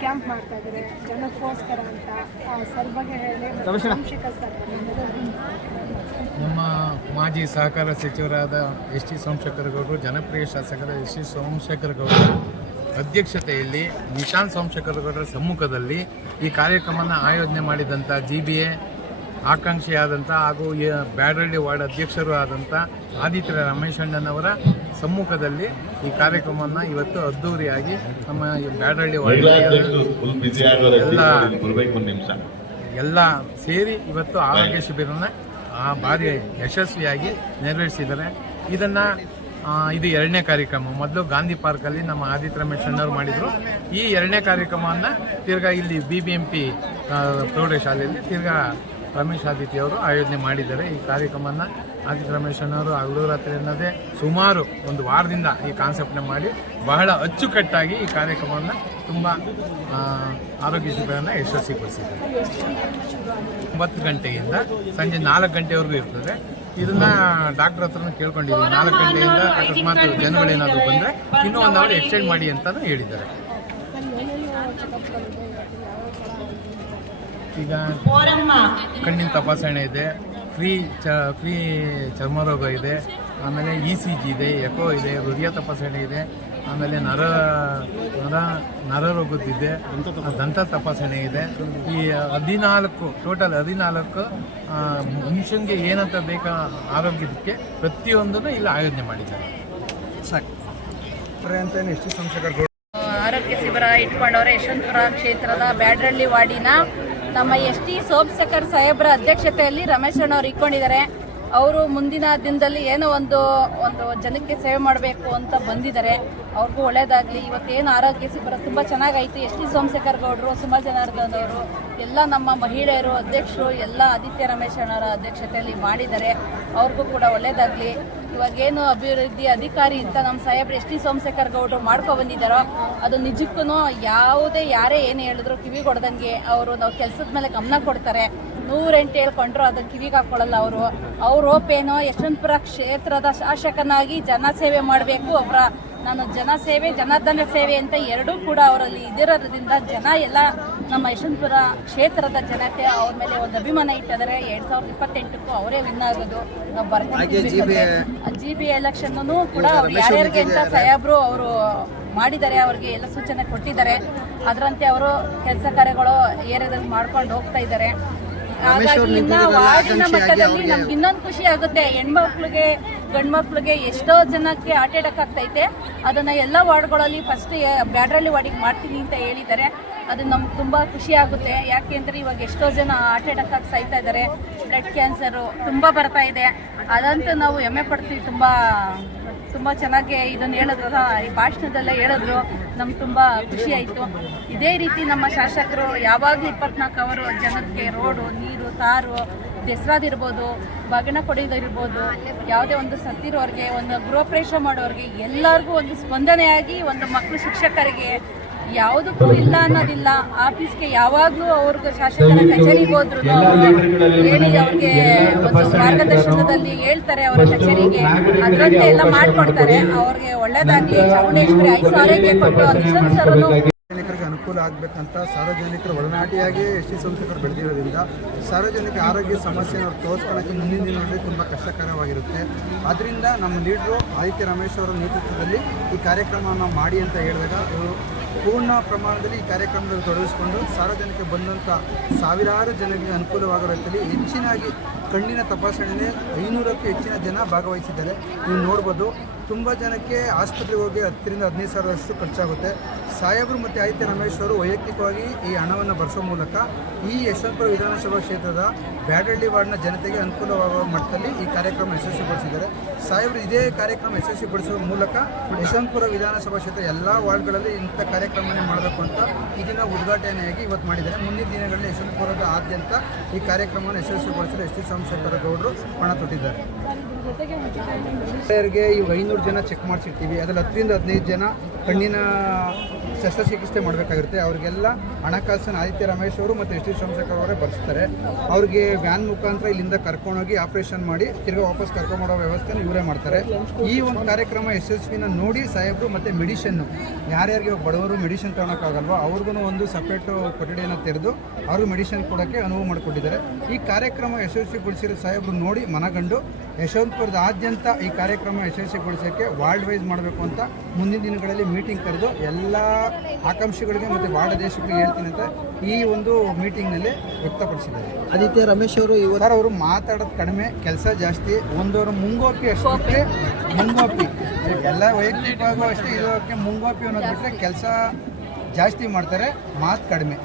Camp ಮಾಡ್ತಾ ಇದ್ದಾರೆ ಜನಕ್ಕೋಸ್ಕರ ಅಂತ ಸರ್ ಬಗ್ಗೆ ಹೇಳಿ ಸೋಮಶೇಖರ್ ಸರ್ ನಮ್ಮ ಮಾಜಿ ಸಹಕಾರ ಸಚಿವರಾದ ಎಸ್ ಟಿ ಸೋಮಶೇಖರ್ ಗೌಡರು, ಜನಪ್ರಿಯ ಶಾಸಕರ ಎಸ್ ಟಿ ಸೋಮಶೇಖರ್ ಗೌಡರ ಅಧ್ಯಕ್ಷತೆಯಲ್ಲಿ ನಿಶಾಂತ್ ಸೋಮಶೇಖರ್ ಗೌಡರ ಸಮ್ಮುಖದಲ್ಲಿ ಈ ಕಾರ್ಯಕ್ರಮನ ಆಯೋಜನೆ ಮಾಡಿದಂಥ GBA ಆಕಾಂಕ್ಷಿಯಾದಂಥ ಹಾಗೂ ಬ್ಯಾಡಳ್ಳಿ ವಾರ್ಡ್ ಅಧ್ಯಕ್ಷರು ಆದಂಥ ಆದಿತ್ಯ ರಮೇಶಣ್ಣನವರ ಸಮ್ಮುಖದಲ್ಲಿ ಈ ಕಾರ್ಯಕ್ರಮವನ್ನು ಇವತ್ತು ಅದ್ದೂರಿಯಾಗಿ ನಮ್ಮ ಬ್ಯಾಡಳ್ಳಿ ವಾರ್ಡ್ ಎಲ್ಲ ಸೇರಿ ಇವತ್ತು ಆರೋಗ್ಯ ಶಿಬಿರನ ಭಾರಿ ಯಶಸ್ವಿಯಾಗಿ ನೆರವೇರಿಸಿದ್ದಾರೆ. ಇದು ಎರಡನೇ ಕಾರ್ಯಕ್ರಮ. ಮೊದಲು ಗಾಂಧಿ ಪಾರ್ಕಲ್ಲಿ ನಮ್ಮ ಆದಿತ್ಯ ರಮೇಶ್ ಅಣ್ಣವರು ಮಾಡಿದರು. ಈ ಎರಡನೇ ಕಾರ್ಯಕ್ರಮವನ್ನು ತಿರ್ಗಾ ಇಲ್ಲಿ BBMP ಪ್ರೌಢಶಾಲೆಯಲ್ಲಿ ತಿರ್ಗಾ ರಮೇಶ್ ಆದಿತ್ಯ ಅವರು ಆಯೋಜನೆ ಮಾಡಿದ್ದಾರೆ. ಈ ಕಾರ್ಯಕ್ರಮವನ್ನು ಆದಿತ್ಯ ರಮೇಶ್ ಅಣ್ಣವರು ಹಗಲು ರಾತ್ರಿ ಅನ್ನೋದೇ ಸುಮಾರು ಒಂದು ವಾರದಿಂದ ಈ ಕಾನ್ಸೆಪ್ಟ್ನ ಮಾಡಿ ಬಹಳ ಅಚ್ಚುಕಟ್ಟಾಗಿ ಈ ಕಾರ್ಯಕ್ರಮವನ್ನು ತುಂಬ ಆರೋಗ್ಯ ಶಿಬಿರನ ಯಶಸ್ವಿಗೊಳಿಸಿದ್ದಾರೆ. 9 ಗಂಟೆಯಿಂದ ಸಂಜೆ 4 ಗಂಟೆವರೆಗೂ ಇರ್ತದೆ. ಇದನ್ನ ಡಾಕ್ಟರ್ ಹತ್ರನೂ ಕೇಳ್ಕೊಂಡಿದ್ದೀವಿ. 4 ಗಂಟೆಯಿಂದ ಅಕಸ್ಮಾತ್ ಜನಗಳೇನಾದರೂ ಬಂದರೆ ಇನ್ನೂ 1 ಅವರ್ ಎಕ್ಸ್ಟೆಂಡ್ ಮಾಡಿ ಅಂತಲೂ ಹೇಳಿದ್ದಾರೆ. ಈಗ ಕಣ್ಣಿನ ತಪಾಸಣೆ ಇದೆ, ಫ್ರೀ ಚರ್ಮರೋಗ ಇದೆ, ಆಮೇಲೆ ECG ಇದೆ, ಎಕೋ ಇದೆ, ಹೃದಯ ತಪಾಸಣೆ ಇದೆ, ಆಮೇಲೆ ನರರೋಗದ್ದಿದೆ, ದಂತ ತಪಾಸಣೆ ಇದೆ. ಈ 14 ಟೋಟಲ್ 14 ಮನುಷ್ಯನಿಗೆ ಏನಂತ ಬೇಕಾ ಆರೋಗ್ಯಕ್ಕೆ ಪ್ರತಿಯೊಂದನ್ನು ಇಲ್ಲಿ ಆಯೋಜನೆ ಮಾಡಿದ್ದಾರೆ. ಆರೋಗ್ಯ ಶಿಬಿರ ಇಟ್ಕೊಂಡವ್ರೆ ಯಶವಂತಪುರ ಕ್ಷೇತ್ರದ ಬ್ಯಾಡರಳ್ಳಿ ವಾರ್ಡಿನ ನಮ್ಮ ST ಸೋಮಶೇಖರ್ ಸಾಹೇಬ್ರ ಅಧ್ಯಕ್ಷತೆಯಲ್ಲಿ ರಮೇಶ್ ಅಣ್ಣವ್ರು ಇಟ್ಕೊಂಡಿದ್ದಾರೆ. ಅವರು ಮುಂದಿನ ದಿನದಲ್ಲಿ ಏನೋ ಒಂದು ಜನಕ್ಕೆ ಸೇವೆ ಮಾಡಬೇಕು ಅಂತ ಬಂದಿದ್ದಾರೆ. ಅವ್ರಿಗೂ ಒಳ್ಳೇದಾಗಲಿ. ಇವತ್ತೇನು ಆರೋಗ್ಯ ಶಿಬಿರ ತುಂಬ ಚೆನ್ನಾಗಾಯಿತು. ST ಸೋಮಶೇಖರ್ ಗೌಡರು, ಸುಮಾ ಜನಾರ್ದನ್ ಅವರು, ಎಲ್ಲ ನಮ್ಮ ಮಹಿಳೆಯರು, ಅಧ್ಯಕ್ಷರು ಎಲ್ಲ ಆದಿತ್ಯ ರಮೇಶ್ ಅಣ್ಣವರ ಅಧ್ಯಕ್ಷತೆಯಲ್ಲಿ ಮಾಡಿದ್ದಾರೆ. ಅವ್ರಿಗೂ ಕೂಡ ಒಳ್ಳೇದಾಗಲಿ. ಇವಾಗೇನು ಅಭಿವೃದ್ಧಿ ಅಧಿಕಾರಿ ಅಂತ ನಮ್ಮ ಸಾಹೇಬ್ರು ST ಸೋಮಶೇಖರ್ ಗೌಡರು ಮಾಡ್ಕೊಬಂದಿದ್ದಾರೋ ಅದು ನಿಜಕ್ಕೂ ಯಾರೇ ಏನು ಹೇಳಿದ್ರು ಕಿವಿಗೆ ಹೊಡೆದಂಗೆ ಅವರು ನಾವು ಕೆಲಸದ ಮೇಲೆ ಗಮನ ಕೊಡ್ತಾರೆ. 108 ಹೇಳ್ಕೊಂಡ್ರು ಅದನ್ನು ಕಿವಿಗೆ ಹಾಕ್ಕೊಳ್ಳಲ್ಲ. ಅವ್ರ ಓಪೇನೋ ಯಶವಂತಪುರ ಕ್ಷೇತ್ರದ ಶಾಸಕನಾಗಿ ಜನಸೇವೆ ಮಾಡಬೇಕು. ನಾನು ಜನಸೇವೆ ಜನಾರ್ದನ ಸೇವೆ ಅಂತ ಎರಡೂ ಕೂಡ ಅವರಲ್ಲಿ ಇದಿರೋದ್ರಿಂದ ಜನ ಎಲ್ಲ ನಮ್ಮ ಯಶವಂತಪುರ ಕ್ಷೇತ್ರದ ಜನತೆ ಅವ್ರ ಮೇಲೆ ಒಂದು ಅಭಿಮಾನ ಇಟ್ಟಿದ್ದಾರೆ. 2028ಕ್ಕೂ ಅವರೇ ವಿನ್ ಆಗೋದು. ನಾವು ಬರ್ತೀವಿ. GBA ಎಲೆಕ್ಷನ್ನೂ ಕೂಡ ಯಾರ್ಯಾರಿಗೆ ಅಂತ ಸಾಹೇಬ್ರು ಅವರು ಮಾಡಿದ್ದಾರೆ. ಅವ್ರಿಗೆ ಎಲ್ಲ ಸೂಚನೆ ಕೊಟ್ಟಿದ್ದಾರೆ. ಅದರಂತೆ ಅವರು ಕೆಲಸ ಕಾರ್ಯಗಳು ಏರಿಯಾದಲ್ಲಿ ಮಾಡ್ಕೊಂಡು ಹೋಗ್ತಾ ಇದ್ದಾರೆ. ಹಾಗಾಗಿ ಇನ್ನು ವಾರ್ಡಿನ ಮಟ್ಟದಲ್ಲಿ ನಮ್ಗೆ ಇನ್ನೊಂದು ಖುಷಿ ಆಗುತ್ತೆ. ಹೆಣ್ಮಕ್ಳಿಗೆ ಗಂಡ್ಮಕ್ಳಿಗೆ ಎಷ್ಟೋ ಜನಕ್ಕೆ ಹಾರ್ಟ್ ಅಟ್ಯಾಕ್ ಆಗ್ತೈತೆ. ಅದನ್ನು ಎಲ್ಲ ವಾರ್ಡ್ಗಳಲ್ಲಿ ಫಸ್ಟ್ ಬ್ಯಾಡರಳ್ಳಿ ವಾರ್ಡಿಗೆ ಮಾಡ್ತೀನಿ ಅಂತ ಹೇಳಿದ್ದಾರೆ. ಅದು ನಮ್ಗೆ ತುಂಬ ಖುಷಿ ಆಗುತ್ತೆ. ಯಾಕೆಂದರೆ ಇವಾಗ ಎಷ್ಟೋ ಜನ ಹಾರ್ಟ್ ಅಟ್ಯಾಕ್ ಆಗಿ ಸಾಯ್ತಾ ಇದ್ದಾರೆ. ಬ್ಲಡ್ ಕ್ಯಾನ್ಸರು ತುಂಬ ಬರ್ತಾ ಇದೆ. ಅದಂತೂ ನಾವು ಹೆಮ್ಮೆ ಪಡ್ತೀವಿ. ತುಂಬ ಚೆನ್ನಾಗಿ ಇದನ್ನು ಹೇಳಿದ್ರು, ಈ ಭಾಷಣದಲ್ಲೇ ಹೇಳಿದ್ರು. ನಮ್ಗೆ ತುಂಬ ಖುಷಿ ಆಯಿತು. ಇದೇ ರೀತಿ ನಮ್ಮ ಶಾಸಕರು ಯಾವಾಗಲೂ 24 ಅವರು ಜನಕ್ಕೆ ರೋಡು, ನೀರು, ತಾರು, ದಸರಾದಿರ್ಬೋದು, ಬಾಗಿನ ಕೊಡೋದಿರ್ಬೋದು, ಯಾವುದೇ ಒಂದು ಸತ್ತಿರೋರಿಗೆ, ಒಂದು ಗೃಹಪ್ರವೇಶ ಮಾಡೋರಿಗೆ ಎಲ್ಲರಿಗೂ ಒಂದು ಸ್ಪಂದನೆಯಾಗಿ ಒಂದು ಮಕ್ಕಳು ಶಿಕ್ಷಕರಿಗೆ ಯಾವುದಕ್ಕೂ ಇಲ್ಲ ಅನ್ನೋದಿಲ್ಲ. ಆಫೀಸ್ಗೆ ಯಾವಾಗಲೂ ಅವ್ರಿಗೆ ಶಾಸಕರ ಕಚೇರಿಗೆ ಹೋದ್ರು ಹೇಳಿ ಅವ್ರಿಗೆ ಒಂದು ಮಾರ್ಗದರ್ಶನದಲ್ಲಿ ಹೇಳ್ತಾರೆ. ಅವರ ಕಚೇರಿಗೆ ಅದರಂತೆ ಎಲ್ಲ ಮಾಡಿಕೊಡ್ತಾರೆ. ಅವ್ರಿಗೆ ಒಳ್ಳೇದಾಗಲಿ. ಚಾಮುಂಡೇಶ್ವರಿ 5 ಆರೋಗ್ಯ ಕೊಟ್ಟು ನಿಶಾಂತ್ ಸರನ್ನು ಸಾರ್ವಜನಿಕರಿಗೆ ಅನುಕೂಲ ಆಗಬೇಕಂತ ಸಾರ್ವಜನಿಕರ ಒಳನಾಟಿಯಾಗಿ ST ಸೋಮಶೇಖರ್ ಬೆಳೆದಿರೋದ್ರಿಂದ ಸಾರ್ವಜನಿಕ ಆರೋಗ್ಯ ಸಮಸ್ಯೆಯನ್ನು ಅವ್ರು ತೋರಿಸ್ಕೊಳ್ಳೋಕ್ಕೆ ಮುಂದಿನ ದಿನಗಳಲ್ಲಿ ತುಂಬ ಕಷ್ಟಕರವಾಗಿರುತ್ತೆ. ಆದ್ದರಿಂದ ನಮ್ಮ ಲೀಡ್ರು ಆದಿತ್ಯ ರಮೇಶ್ ಅವರ ನೇತೃತ್ವದಲ್ಲಿ ಈ ಕಾರ್ಯಕ್ರಮವನ್ನು ಮಾಡಿ ಅಂತ ಹೇಳಿದಾಗ ಪೂರ್ಣ ಪ್ರಮಾಣದಲ್ಲಿ ಈ ಕಾರ್ಯಕ್ರಮದಲ್ಲಿ ತೊಡಗಿಸಿಕೊಂಡು ಸಾರ್ವಜನಿಕ ಬಂದಂಥ ಸಾವಿರಾರು ಜನರಿಗೆ ಅನುಕೂಲವಾಗೋ ರೀತಿಯಲ್ಲಿ ಹೆಚ್ಚಿನಾಗಿ ಕಣ್ಣಿನ ತಪಾಸಣೆಗೆ 500ಕ್ಕೂ ಹೆಚ್ಚಿನ ಜನ ಭಾಗವಹಿಸಿದ್ದಾರೆ. ನೀವು ನೋಡ್ಬೋದು. ತುಂಬ ಜನಕ್ಕೆ ಆಸ್ಪತ್ರೆಗೆ ಹೋಗಿ 10 ರಿಂದ 15 ಸಾವಿರದಷ್ಟು ಖರ್ಚಾಗುತ್ತೆ. ಸಾಹೇಬರು ಮತ್ತು ಆದಿತ್ಯ ರಮೇಶ್ ಅವರು ವೈಯಕ್ತಿಕವಾಗಿ ಈ ಹಣವನ್ನು ಭರಿಸೋ ಮೂಲಕ ಈ ಯಶವಂತಪುರ ವಿಧಾನಸಭಾ ಕ್ಷೇತ್ರದ ಬ್ಯಾಡಳ್ಳಿ ವಾರ್ಡ್ನ ಜನತೆಗೆ ಅನುಕೂಲವಾಗುವ ಮಟ್ಟದಲ್ಲಿ ಈ ಕಾರ್ಯಕ್ರಮ ಯಶಸ್ವಿಗೊಳಿಸಿದ್ದಾರೆ. ಸಾಹೇಬರು ಇದೇ ಕಾರ್ಯಕ್ರಮ ಯಶಸ್ವಿಗೊಳಿಸುವ ಮೂಲಕ ಯಶವಂತಪುರ ವಿಧಾನಸಭಾ ಕ್ಷೇತ್ರ ಎಲ್ಲ ವಾರ್ಡ್ಗಳಲ್ಲಿ ಇಂಥ ಕಾರ್ಯಕ್ರಮನೇ ಮಾಡಬೇಕು ಅಂತ ಇದನ್ನು ಉದ್ಘಾಟನೆಯಾಗಿ ಇವತ್ತು ಮಾಡಿದ್ದಾರೆ. ಮುಂದಿನ ದಿನಗಳಲ್ಲಿ ಯಶವಂತಪುರದ ಆದ್ಯಂತ ಈ ಕಾರ್ಯಕ್ರಮವನ್ನು ಯಶಸ್ವಿಗೊಳಿಸಲು ST ಸೋಮಶೇಖರ್ ಗೌಡರು ಪಣ ತೊಟ್ಟಿದ್ದಾರೆ. ಈಗ 500 ಜನ ಚೆಕ್ ಮಾಡಿಸಿರ್ತೀವಿ. ಅದರಲ್ಲಿ 10 ರಿಂದ 15 ಜನ ಕಣ್ಣಿನ ಶಸ್ತ್ರಚಿಕಿತ್ಸೆ ಮಾಡಬೇಕಾಗಿರುತ್ತೆ. ಅವ್ರಿಗೆಲ್ಲ ಹಣಕಾಸಿನ ಆದಿತ್ಯ ರಮೇಶ್ ಅವರು ಮತ್ತು ಎಸ್ ಟಿ ಸೋಮಶೇಖರ್ ಅವರೇ ಬರ್ಸ್ತಾರೆ. ಅವ್ರಿಗೆ ವ್ಯಾನ್ ಮುಖಾಂತರ ಇಲ್ಲಿಂದ ಕರ್ಕೊಂಡೋಗಿ ಆಪರೇಷನ್ ಮಾಡಿ ತಿರ್ಗಾ ವಾಪಸ್ ಕರ್ಕೊಂಡ್ಬರೋ ವ್ಯವಸ್ಥೆನ ಇವರೇ ಮಾಡ್ತಾರೆ. ಈ ಒಂದು ಕಾರ್ಯಕ್ರಮ ಯಶಸ್ವಿನ ನೋಡಿ ಸಾಹೇಬರು ಮತ್ತು ಮೆಡಿಷನ್ನು ಯಾರ್ಯಾರಿಗೆ ಬಡವರು ಮೆಡಿಷನ್ ತೊಗೊಳಕ್ಕಾಗಲ್ವೋ ಅವ್ರಿಗೂ ಒಂದು ಸಪ್ರೇಟು ಕೊಠಡಿಯನ್ನು ತೆರೆದು ಅವ್ರಿಗೆ ಮೆಡಿಷನ್ ಕೊಡೋಕ್ಕೆ ಅನುವು ಮಾಡಿಕೊಟ್ಟಿದ್ದಾರೆ. ಈ ಕಾರ್ಯಕ್ರಮ ಯಶಸ್ವಿಗೊಳಿಸಿರೋ ಸಾಹೇಬರು ನೋಡಿ ಮನಗಂಡು ಯಶವಂತಪುರದಾದ್ಯಂತ ಈ ಕಾರ್ಯಕ್ರಮ ಯಶಸ್ವಿಗೊಳಿಸೋಕ್ಕೆ ವಾರ್ಡ್ ವೈಸ್ ಮಾಡಬೇಕು ಅಂತ ಮುಂದಿನ ದಿನಗಳಲ್ಲಿ ಮೀಟಿಂಗ್ ಕರೆದು ಎಲ್ಲ ಆಕಾಂಕ್ಷಿಗಳಿಗೆ ಮತ್ತು ವಾರ್ಡ್ ದೇಶಗಳಿಗೆ ಹೇಳ್ತೀನಿ ಅಂತ ಈ ಒಂದು ಮೀಟಿಂಗ್ನಲ್ಲಿ ವ್ಯಕ್ತಪಡಿಸಿದ್ದಾರೆ. ಆದಿತ್ಯ ರಮೇಶ್ ಅವರು ಸರ್ ಅವರು ಮಾತಾಡೋದು ಕಡಿಮೆ, ಕೆಲಸ ಜಾಸ್ತಿ, ಒಂದವರು ಮುಂಗೋಪಿ ಅಷ್ಟೇ. ಮುಂಗೋಪಿ ಎಲ್ಲ ವೈಯಕ್ತಿಕವಾಗೂ ಅಷ್ಟೇ ಇರೋಕ್ಕೆ ಮುಂಗೋಪಿ ಅನ್ನೋದು ಬಿಟ್ಟರೆ ಕೆಲಸ ಜಾಸ್ತಿ ಮಾಡ್ತಾರೆ, ಮಾತು ಕಡಿಮೆ.